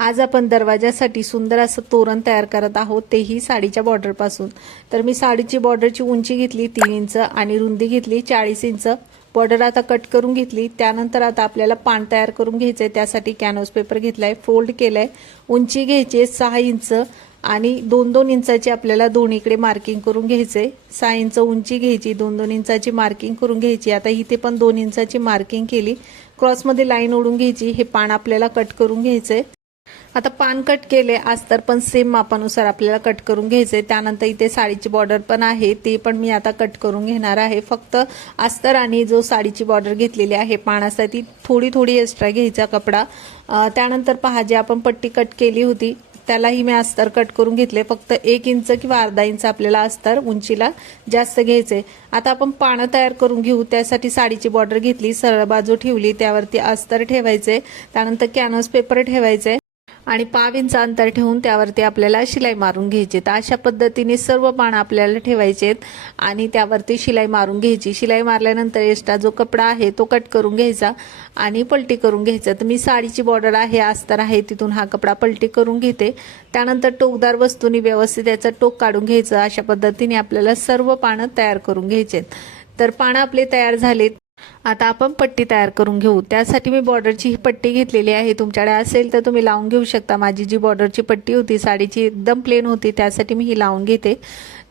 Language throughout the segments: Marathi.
आज आपण दरवाजासाठी सुंदर असं तोरण तयार करत आहोत, तेही साडीच्या बॉर्डरपासून। तर मी साडीची बॉर्डरची उंची घेतली 3 इंच आणि रुंदी घेतली 40 इंच। बॉर्डर आता कट करून घेतली। त्यानंतर आता आपल्याला पान तयार करून घ्यायचे, त्यासाठी कॅनव्हास पेपर घेतलाय, फोल्ड केलाय। उंची घ्यायची 6 इंच आणि 2-2 इंचाची आपल्याला दोन्हीकडे मार्किंग करून घ्यायचे। 6 इंच उंची घ्यायची, 2-2 इंचाची मार्किंग करून घ्यायची। आता इथे पण 2 इंचाची मार्किंग केली, क्रॉसमध्ये लाईन ओढून घ्यायची। हे पान आपल्याला कट करून घ्यायचे। आता पान कट केले, अस्तर पण सेम मापानुसार आपल्याला कट करून घ्यायचे। त्यानंतर इथे साडीची बॉर्डर पण आहे, ते पण मी आता कट करून घेणार आहे। फक्त अस्तर आणि जो साडीची बॉर्डर घेतलेली आहे पानासाठी थोडी थोडी एक्स्ट्रा घ्यायचा कपडा। त्यानंतर पहा, जे आपण पट्टी कट केली होती त्यालाही मी अस्तर कट करून घेतले। फक्त 1 इंच किंवा अर्धा इंच आपल्याला अस्तर उंचीला जास्त घ्यायचे। आता आपण पानं तयार करून घेऊ, त्यासाठी साडीची बॉर्डर घेतली, सरळ बाजू ठेवली, त्यावरती अस्तर ठेवायचे। त्यानंतर कॅनव्हास पेपर ठेवायचे आणि 5 इंच अंतर ठेवून त्यावरती आपल्याला शिलाई मारून घ्यायची। तर अशा पद्धतीने सर्व पानं आपल्याला ठेवायचेत आणि त्यावरती शिलाई मारून घ्यायची। शिलाई मारल्यानंतर एक्स्ट्रा जो कपडा आहे तो कट करून घ्यायचा आणि पलटी करून घ्यायचा। तर मी साडीची बॉर्डर आहे, अस्तर आहे, तिथून हा कपडा पलटी करून घेते। त्यानंतर टोकदार वस्तूनी व्यवस्थित त्याचं टोक काढून घ्यायचं। अशा पद्धतीने आपल्याला सर्व पानं तयार करून घ्यायचेत। तर पानं आपले तयार झालेत। आता आपण पट्टी तयार करून घेऊ। त्यासाठी मी बॉर्डरची ही पट्टी घेतलेली आहे, तुमच्याकडे असेल तर तुम्ही लावून घेऊ शकता। माझी जी बॉर्डरची पट्टी होती साडीची एकदम प्लेन होती, त्यासाठी मी ही लावून घेते।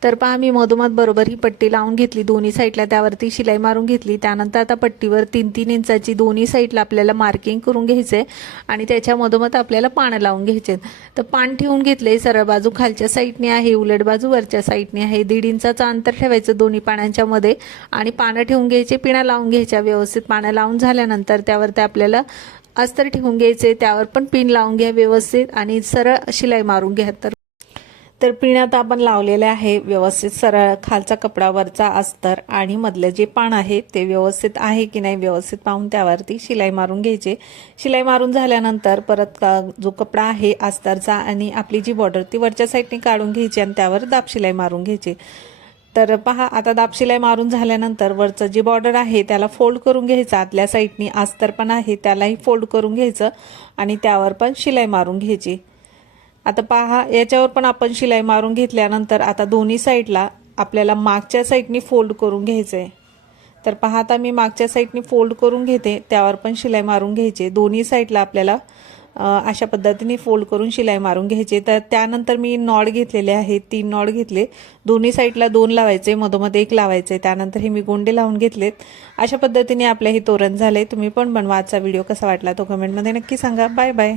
तर पहा, मी मधोमध बरोबर ही पट्टी लावून घेतली, दोन्ही साईडला त्यावरती शिलाई मारून घेतली। त्यानंतर आता पट्टीवर 3-3 इंचाची दोन्ही साईडला आपल्याला मार्किंग करून घ्यायचे आणि त्याच्या मधोमध आपल्याला पानं लावून घ्यायचे। तर पान ठेवून घेतले, सरळ बाजू खालच्या साईडने आहे, उलट बाजू वरच्या साईडने आहे। 1.5 इंचाचं अंतर ठेवायचं दोन्ही पानांच्या मध्ये आणि पानं ठेवून घ्यायचे, पिण्या लावून घ्यायच्या। व्यवस्थित पानं लावून झाल्यानंतर त्यावरती आपल्याला अस्तर ठेवून घ्यायचे, त्यावर पण पिन लावून घ्या व्यवस्थित आणि सरळ शिलाई मारून घ्या। तर पिण्यात आपण लावलेले आहे व्यवस्थित, सरळ खालचा कपडा, वरचा अस्तर आणि मधले जे पान आहे ते व्यवस्थित आहे की नाही व्यवस्थित पाहून त्यावरती शिलाई मारून घ्यायचे। शिलाई मारून झाल्यानंतर परत जो कपडा आहे अस्तरचा आणि आपली जी बॉर्डर ती वरच्या साईडने काढून घ्यायची आणि त्यावर दाब शिलाई मारून घ्यायची। तर पहा, आता दाब शिलाई मारून झाल्यानंतर वरचं जी बॉर्डर आहे त्याला फोल्ड करून घ्यायचं, आतल्या साईडनी अस्तर पण आहे त्यालाही फोल्ड करून घ्यायचं आणि त्यावर पण शिलाई मारून घ्यायची। आता पहा, याच्यावर पण आपण शिलाई मारून घेतल्यानंतर आता दोन्ही साईडला आपल्याला मागच्या साईडनी फोल्ड करून घ्यायचंय। तर पहा, आता मी मागच्या साईडनी फोल्ड करून घेते, त्यावर पण शिलाई मारून घ्यायची। दोन्ही साईडला आपल्याला अशा पद्धतीने फोल्ड करून शिलाई मारून घ्यायची। तर त्यानंतर मी नॉड घेतलेले आहेत, 3 नॉड घेतले, दोन्ही साईडला 2 लावायचे, मधोमध 1 लावायचे। त्यानंतर हे मी गोंडे लावून घेतलेत। अशा पद्धतीने आपले हे तोरण झाले। तुम्ही पण बनवा। आजचा व्हिडिओ कसा वाटला तो कमेंटमध्ये नक्की सांगा। Bye bye.